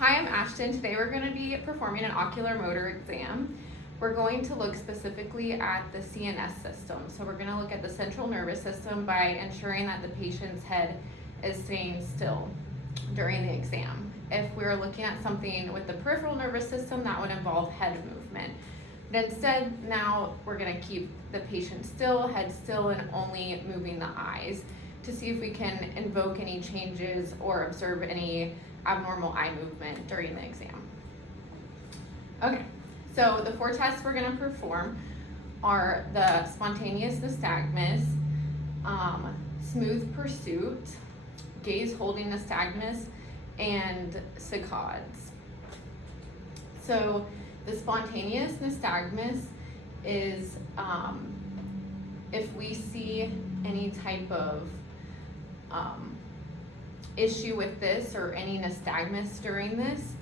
Hi, I'm Ashton. Today we're going to be performing an oculomotor exam. We're going to look specifically at the CNS system. So we're going to look at the central nervous system by ensuring that the patient's head is staying still during the exam. If we're looking at something with the peripheral nervous system, that would involve head movement. But instead, now we're going to keep the patient still, head still, and only moving the eyes to see if we can invoke any changes or observe any abnormal eye movement during the exam. Okay, so the 4 tests we're going to perform are the spontaneous nystagmus, smooth pursuit, gaze holding nystagmus, and saccades. So the spontaneous nystagmus is if we see any type of issue with this or any nystagmus during this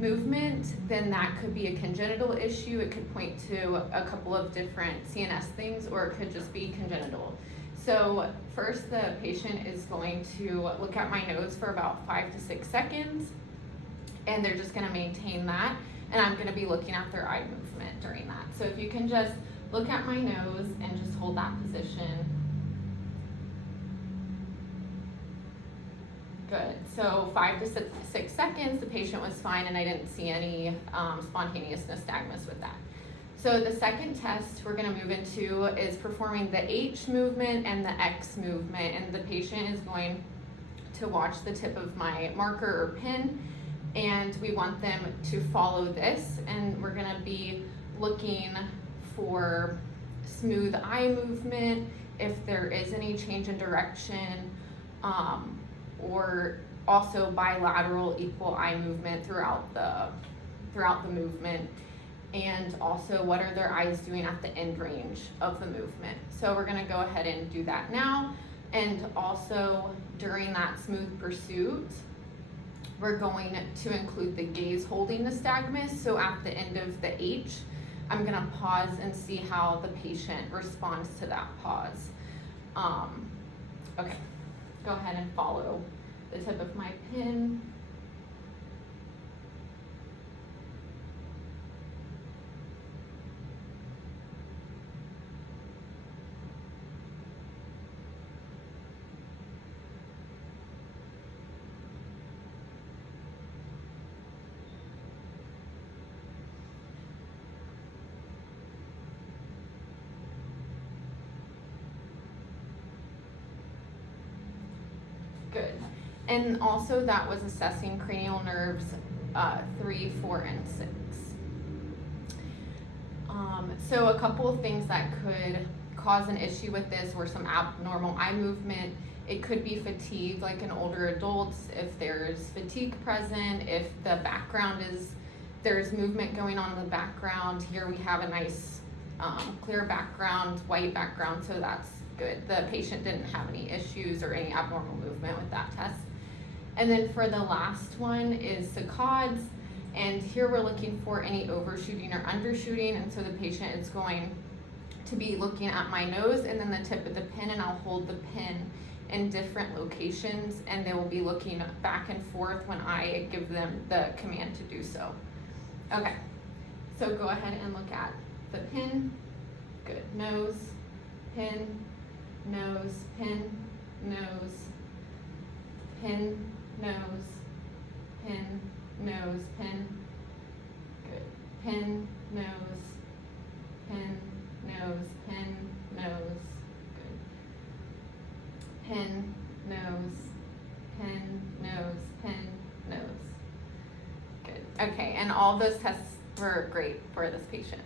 movement, then that could be a congenital issue. It could point to a couple of different CNS things, or it could just be congenital. So first, the patient is going to look at my nose for about 5 to 6 seconds, and they're just going to maintain that, and I'm going to be looking at their eye movement during that. So if you can just look at my nose and just hold that position. Good. So 5 to 6 seconds, the patient was fine, and I didn't see any spontaneous nystagmus with that. So the second test we're going to move into is performing the H movement and the X movement, and the patient is going to watch the tip of my marker or pin, and we want them to follow this, and we're going to be looking for smooth eye movement, if there is any change in direction, or also bilateral equal eye movement throughout the movement, and also what are their eyes doing at the end range of the movement. So we're going to go ahead and do that now, and also during that smooth pursuit, we're going to include the gaze holding nystagmus. So at the end of the H, I'm going to pause and see how the patient responds to that pause. Okay. Go ahead and follow the tip of my pin. Good. And also that was assessing cranial nerves 3, 4, and 6. So a couple of things that could cause an issue with this were some abnormal eye movement. It could be fatigue, like in older adults, if there's fatigue present, if the background there's movement going on in the background. Here we have a nice clear background, white background, so that's good. The patient didn't have any issues or any abnormal movement with that test. And then for the last one is saccades, and here we're looking for any overshooting or undershooting, and so the patient is going to be looking at my nose and then the tip of the pin, and I'll hold the pin in different locations, and they will be looking back and forth when I give them the command to do so. Okay, so go ahead and look at the pin. Good. Nose, pin, nose, pin, nose, pin, nose, pin, nose, pin. Good. Pin, nose, pin, nose, pin, nose. Good. Pin, nose, pin, nose, pin, nose. Good. Okay, and all those tests were great for this patient.